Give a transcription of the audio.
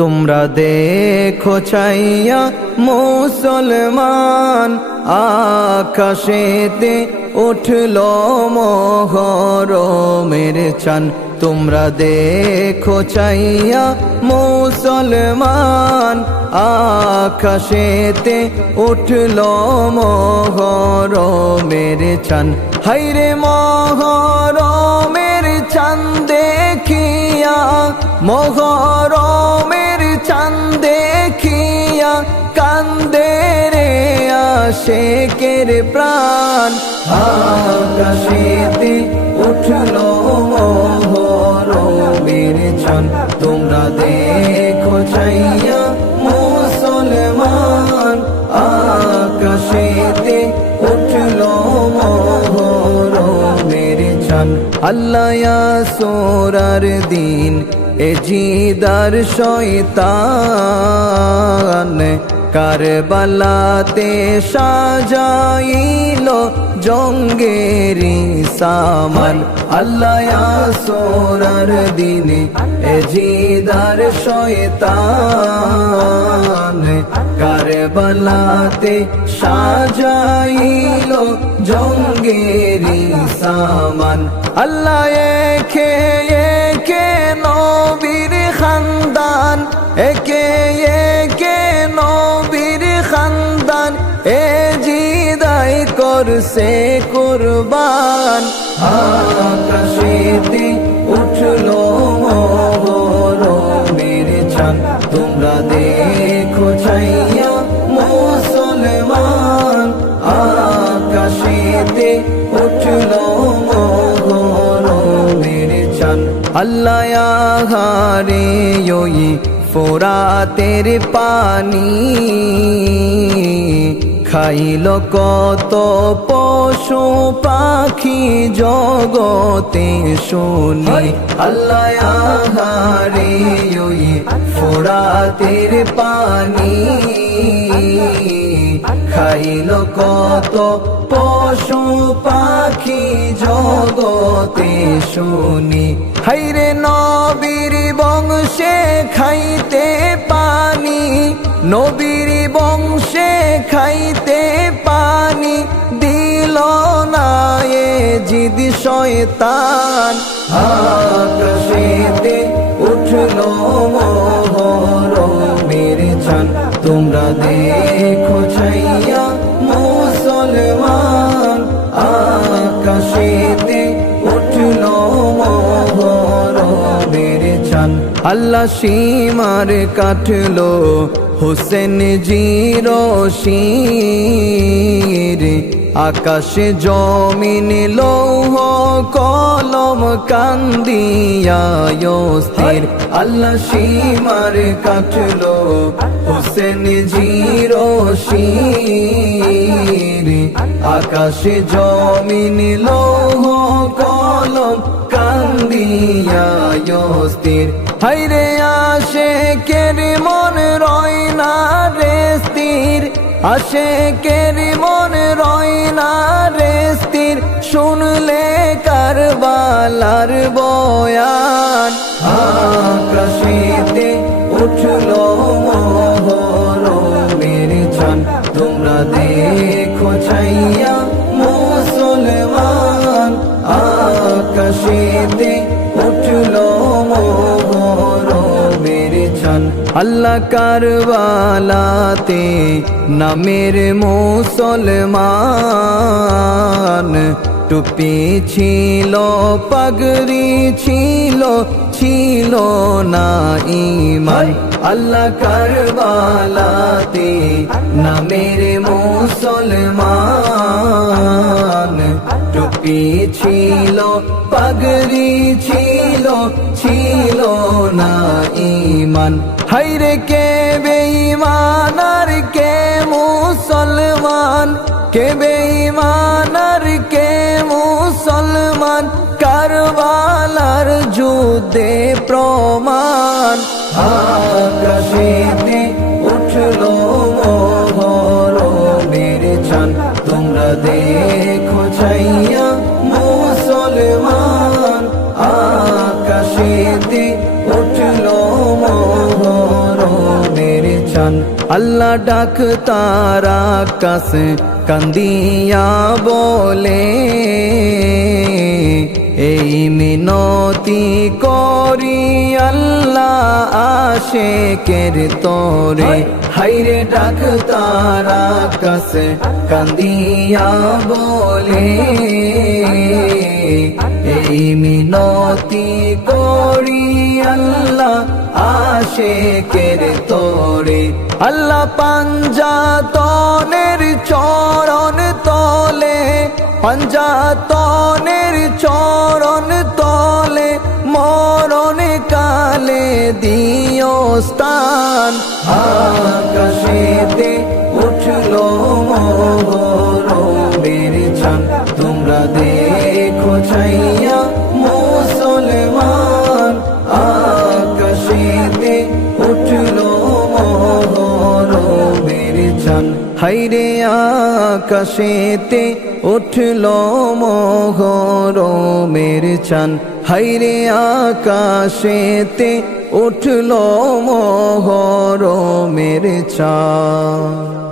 তোমরা দেখো চাইয়া মুসলমান, আকাশেতে উঠল মহরমের চান। তোমরা দেখো চাইয়া মুসলমান, আকাশেতে উঠল মহরমের চান। হাইরে মহরমের চান দেখিয়া মহরমের চান দেখিয়া কান্দে রে আশেকের প্রাণ। আকাশেতে উঠল মহরমের চান তোমরা দেখো চাইয়া মুসলমান। আকাশেতে উঠল মহরমের চান আল্লাহ সোরার দিন এ জিদার শয়তান, কারবালাতে সাজাইল জঙ্গেরি সামান। আল্লাহ সোরার দিনে এ জিদার শয়তান, কারবালাতে সাজাইল জঙ্গেরি সামান। আল্লাহ একে নবীর খানদান, একে একে নবীর খানদান, এ জিদাই করছে কুরবান। আকাশেতে উঠল বীর চান তোমরা দেখো চাইয়া আল্লাহ হারে ওই ফোরাতের পানি খাইল কত পশু পাখি জগতে শুনি। আল্লাহ হারে ওই ফোরাতের পানি খাইল কত পশু পাখি জগতে শুনি। হাইরে নবীর বংশে খাইতে পানি, নবীর বংশে খাইতে পানি দিল না এ জিদ শয়তান। আকাশেতে উঠল মহরমের চান। তোমরা দেখো চান আল্লাহ সীমার কাটলো হোসেন জিরো শির। আকাশে জমিন লৌহ কলম কান্দিয়া স্থির। আল্লাহ সীমার কাটলো হোসেন জিরো শির। আকাশে জমিন লৌহ কলম কান্দিয়া হাইরে আসে কের মন রয় না রে স্থির। আসে কের মন রয় না রে স্থির। শুনলে কারবালার বয়ান। আকাশেতে উঠল মহরমের আল্লাহ কারবালাতে নামের মুসলমান। টুপি ছিল, পাগড়ি ছিল ছিল না ইমান। আল্লাহ কারবালাতে নামের মুসলমান। টুপি ছিল, পাগড়ি হাইরে কে বেঈমান আর কে মুসলমান? কে বেঈমান আর কে মুসলমান? কারবালার যুদ্ধে প্রমাণ। আকাশেতে চান আল্লাহ ডাক তারা কাছে কান্দিয়া বলে এই মিনতি করি আল্লাহ আসে কের তোরে হাইরে ডাক তারা কাছে কান্দিয়া বলে এই মিনতি করি আল্লাহ আসে কের তোরে। আল্লাহ পাঞ্জাতনের চরণ তলে, পাঞ্জাতনের চরণ তলে মরণ কালে দিও স্থান আকাশেতে হাইরে আকাশেতে উঠল মোহরের চান। হাইরে আকাশেতে উঠল মোহরের ছান